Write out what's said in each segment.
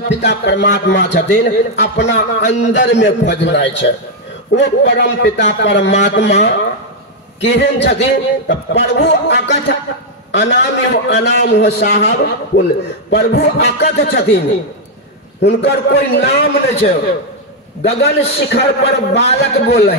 पिता परमात्मा छथिन अपना अंदर में खोजना है। वो परम पिता परमात्मा केहन छथिन तो प्रभु अकथ अनाम हो अनाम हो साहब कुल। प्रभु अकथ छथिन, हुनकर कोई नाम नहीं है। गगन शिखर पर बालक बोले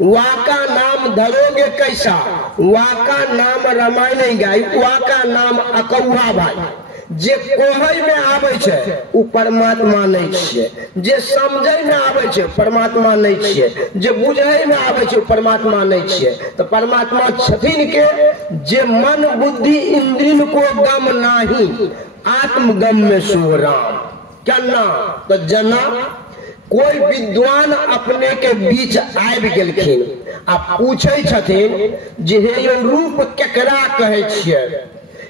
वाका नाम धरोगे कैसा, वाका नाम रामायण नहीं गाय, वाका नाम अकौहा भाई। जे कोहै में आवे छे उ परमात्मा नहीं छे, जे समझै में आवे छे परमात्मा नहीं छे, जे बुझै में आवे छे परमात्मा नहीं छे। तो परमात्मा छथिन के जे मन बुद्धि इंद्रिय को गम नाही, आत्मगम में सो राम। क्या ना तो जना कोई विद्वान अपने के बीच आबि गेलखिन आ पूछै छथिन जे हे यो रूप केकरा कहै छियै,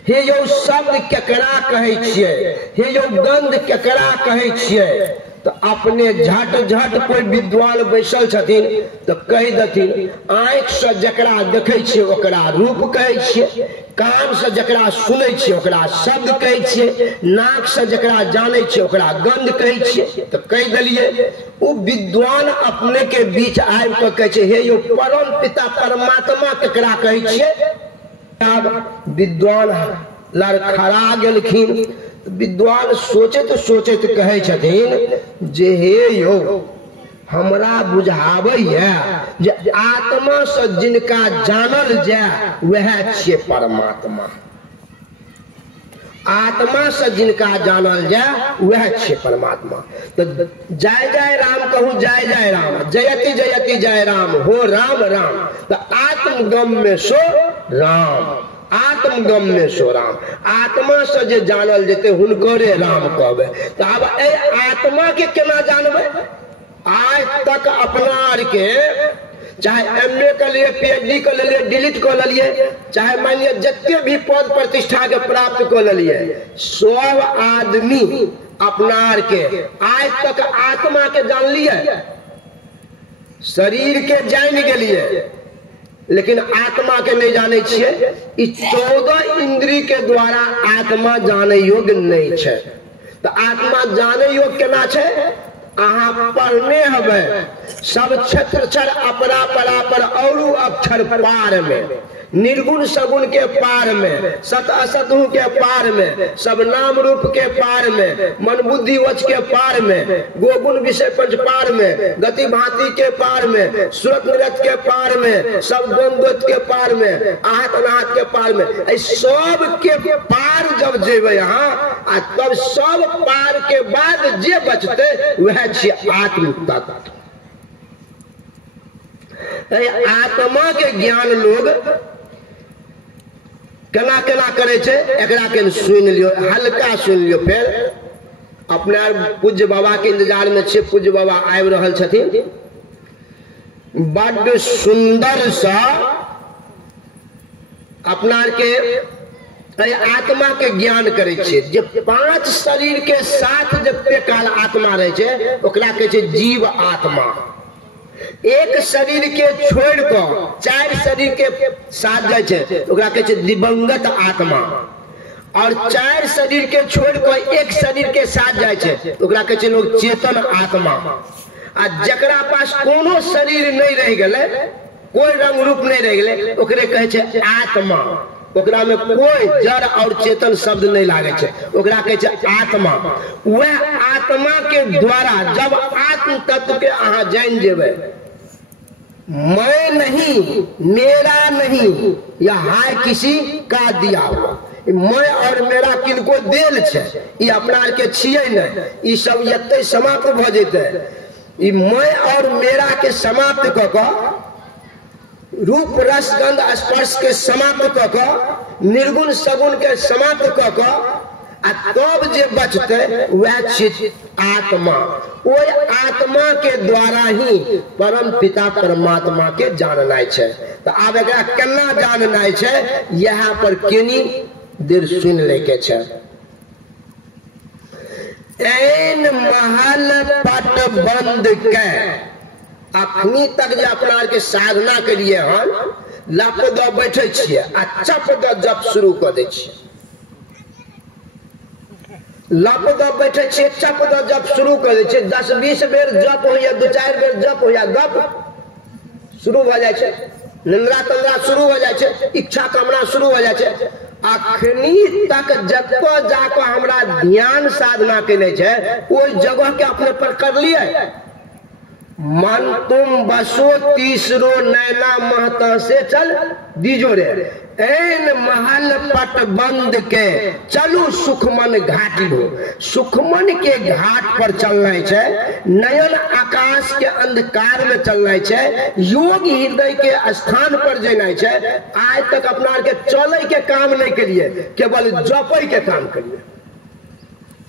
हे यो शब्द केकरा कहै छियै, हे यो गंध केकरा कहै छियै। तो अपने झट झट कोई विद्वान बैसल छथिन तो कहि देथिन आँख से जकरा देखै छियै ओकरा रूप कहै छियै, कान से जकरा सुनै छियै ओकरा शब्द कहै छियै, नाक से जकरा जानै छियै ओकरा गंध कहै छियै। तो कहि देलिए वो विद्वान अपने के बीच आबि कऽ कहै छै हे यो परम पिता परमात्मा केकरा कहै छियै। विद्वान लड़खड़ा गेलखिन। विद्वान सोचैत सोचैत कहै छथिन जे हे यौ हमरा बुझाबैया जे आत्मा से जिनका जानल जाय वह छियै परमात्मा। आत्मा से जिनका जानल जाय वह छियै परमात्मा। तो जय जय राम कहूँ, जय जय राम, जयति जयति जय राम, हो राम राम। तो आत्मगम में सो राम, आत्मगम में सो राम। आत्मा से जे जानल जेते हुनकरे राम कहबे। तो अब ए आत्मा के केना जानबे? आज तक अपना आर के चाहे एमए कर लिए, पीएचडी कर लिए, डिलीट कर लिए, चाहे मान लिया जितने भी पद प्रतिष्ठा के प्राप्त कर लिए, सब आदमी अपना आर के आज तक आत्मा के जान लिए, शरीर के जान गेलिए लेकिन आत्मा के नहीं जाने छिए। 14 इंद्रिय के द्वारा आत्मा जाने योग्य नहीं है। तो आत्मा जाने योग्य केना छे? अहाँ पढ़ने हवे सब क्षेत्र क्षर अपरा परापर और अक्षर पार में, निर्गुण सगुण के पार में, सत असत के पार में, सब नाम रूप के पार में, मन बुद्धि वच के पार में, गोगुण विषय पंच पार में, गति भांति के पार में, सुरत निरत के पार में, सब द्वंद्व के पार में, आहत अनाहत के पार में। सब के पार जब जेबे यहाँ तब सब पार के बाद जे बचते वह छे आत्म तत्व। आत्मा के ज्ञान लोग केना केना करे छे एकरा के सुन लियो, हल्का सुन लियो। फिर अपने पूज्य बाबा के इंतजार में छे। पूज्य बाबा आबि रहल छथिन, बड़ सुंदर सा अपना के आत्मा के ज्ञान करे छे। जब 5 शरीर के साथ जब पे काल आत्मा रहे छे ओकरा कहे छे जीव आत्मा। एक शरीर के छोड़ कर 4 शरीर के साथ जाए छे ओकरा कहे छे दिवंगत आत्मा। और 4 शरीर के छोड़ कर एक शरीर के साथ जाए छे ओकरा कहे छे लोग चेतन आत्मा। आ जकरा पास कोनो शरीर नहीं रह गेले, कोई रंग रूप नहीं रह गेले, ओकरे कहे छे आत्मा। ओकरा में कोई जड़ और चेतन शब्द नहीं लागे छे, ओकरा कहे छे आत्मा। वह आत्मा के द्वारा जब आत्म तत्व के अहाँ जान जेबे, मैं नहीं, मेरा नहीं, या हाय किसी का दिया हुआ, मैं और मेरा किनको देल छे, ई अपना के छियै नहीं, ई सब यते समाप्त भ जेते। ई मैं और मेरा के समाप्त क क, रूप रस गंध स्पर्श के समाप्त क क, निर्गुण सगुण के समाप्त क क, तब जे बचते वह छियै आत्मा। वो आत्मा के द्वारा ही परम पिता परमात्मा के जानना है। तो आब एकरा केना जानना है यहाँ पर केनी देर सुन लेके छे। ऐन महल पट बंद के अखनी तक जे अपना के साधना के लिए हम लप द बैठे छिए आ चप द जप शुरू कर दे छिए। लप द बैठे छे, चप द जप शुरू कर दे, 10-20 बेर जप हो या 2-4 बेर जप हो या गप शुरू भ जाए छे, निंद्रा तंद्रा शुरू हो जाए छे, इच्छा कामना शुरू हो जाए छे। अखनी तक जब जाकर हमरा ध्यान साधना केने छे ओई जगह के अपने पर कर लिए। मन तुम बसो तीसरो नैना महत से चल दीजो रे, ऐन महल पट बंद के चलू सुखमन घाट लो। सुखमन के घाट पर चलना है, नयन आकाश के अंधकार में चलना है, योग हृदय के स्थान पर जाना है। आज तक अपना के चले के काम नहीं करिए, केवल जपे के काम करिए।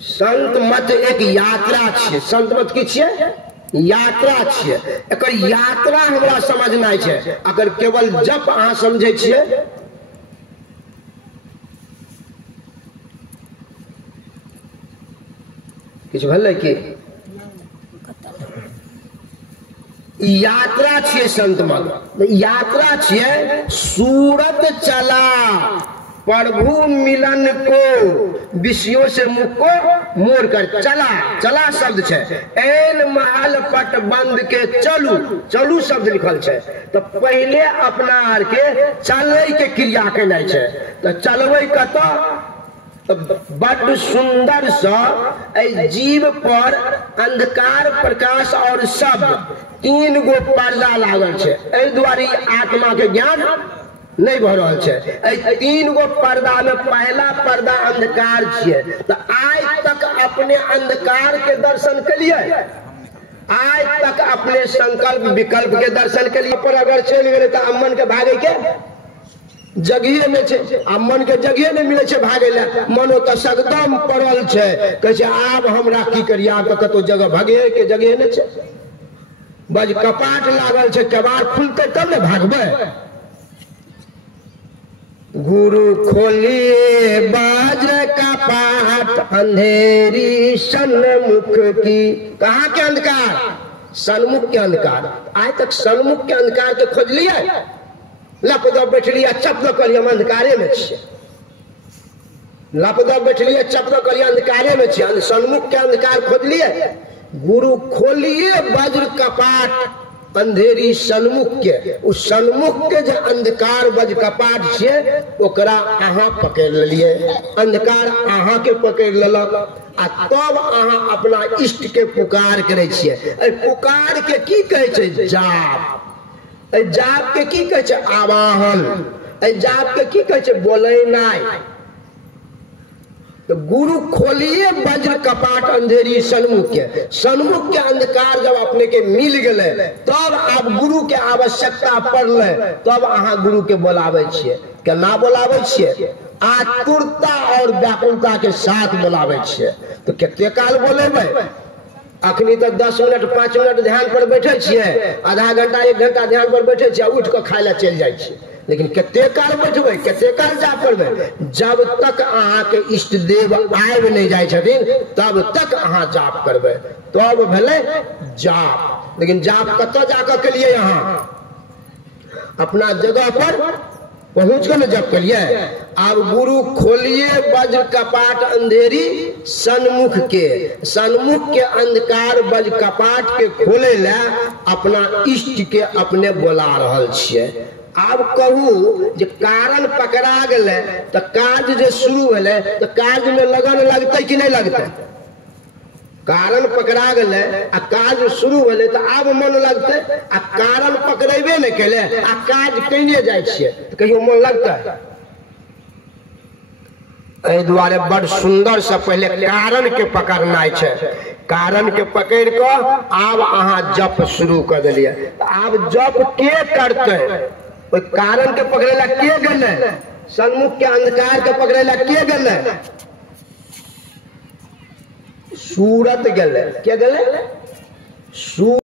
संत मत एक यात्रा छे, संत मत की छे यात्रा छे, एकर यात्रा हमरा समझना है। अगर केवल जप अहाँ समझे छिए किछ भले कि यात्रा छे, संत मत यात्रा छे। सूरत चला प्रभु मिलन को, विषयों से मुख को मोड़ कर चला, चला शब्द छे। ऐन महल पट बंद के चलू, चलू शब्द लिखल छे। तो पहले अपना आर के चले के क्रिया केना छे। तो चलवे कत बड़ सुंदर सा जीव पर अंधकार प्रकाश और शब्द 3 गो पर्दा लागल छे। एहि द्वारे आत्मा के ज्ञान नहीं भ रहल छे। 3 गो पर्दा में पहला पर्दा अंधकार छिए। तो आज तक अपने अंधकार के दर्शन के लिए, आज तक अपने संकल्प विकल्प के दर्शन के लिए पर अगर चल गए तो अम्मन के भागे के जगह में छे, अम्मन के जगह नहीं मिले छे भागे ले। मनो तो एकदम पड़ल छे, कहे छे आब हमरा की करिए, आब तो कतो जगह भागे के जगह नहीं छे। बज कपाट लागल छे, कबाड़ खुलते तब ने भागबे। गुरु खोलिए बाज कपाट अंधेरी सन्मुख की। कहाँ के अंधकार? सन्मुख के अंधकार। आज तक सन्मुख के अंधकार के खोज लिया, लपद बैठ लिया, चपद करिए हम अंधकारे में छे। लपद बैठ लिया, चपद करिए अंधकारे में छे। सन्मुख के अंधकार खोज लिए। गुरु खोलिए वज्र कपाट अंधेरी सन्मुख के। उस सन्मुख के जो अंधकार वज्र कपाट छे ओकरा अहाँ पकड़ लिये, अंधकार अहाँ के पकड़ लेलक। आ तब अहाँ अपना इष्ट के पुकार करे छिये। पुकार के की कहे छे? जाप। जाप के की कहे छे? आवाहन। जाप के की कहे छे? बोलेनाय। तो गुरु खोलिए वज्र कपाट अंधेरी सन्मुख के। सन्मुख के अंधकार जब अपने के मिल गए तब आप गुरु के आवश्यकता पड़ले, तब अहाँ गुरु के बोलावे छिए। केना बोलावे छिए? आतुरता और व्याकुलता के साथ बोलावे छिए। तो कितने काल बोलेबे? अखनी तक 10 मिनट 5 मिनट ध्यान पर बैठे छिए, आधा घंटा 1 घंटा ध्यान पर बैठे छिए, उठ के खाय ला चल जाए छिए। लेकिन कितने काल बैठबे, कितने काल जाप करबे? जब तक अहाँ के इष्ट देव आब नहीं जाए छथिन तब तक अहाँ जाप करबे, तब भेले जाप। लेकिन जाप कत जाकर के लिए? यहाँ अपना जगह पर पहुंच कर जप के लिए। अब गुरु खोलिए वज्र कपाट अंधेरी सन्मुख के। सन्मुख के अंधकार वज्र कपाट के खोले ला अपना इष्ट के अपने बोला रहल छिए। अब कहू जे कारण पकड़ा गए तो काज जो शुरू भेले तो काज में लगन लगते कि नहीं लगते? कारण पकड़ा गए आ काज शुरू भेले तो आब मन लगते। आ कारण पकड़ेबे नहीं केले आ काज कैने जाए छिए तो कहियो मन लगता? एहि द्वारे बड़ सुंदर से पहले कारण के पकड़ना है। कारण के पकड़ के आब अहाँ जप शुरू कर दिलिए। आब जप के करते? कारण के पकड़ेला के गले? सन्मुख के अंधकार के पकड़ेला के गले? सूरत गले। के गले?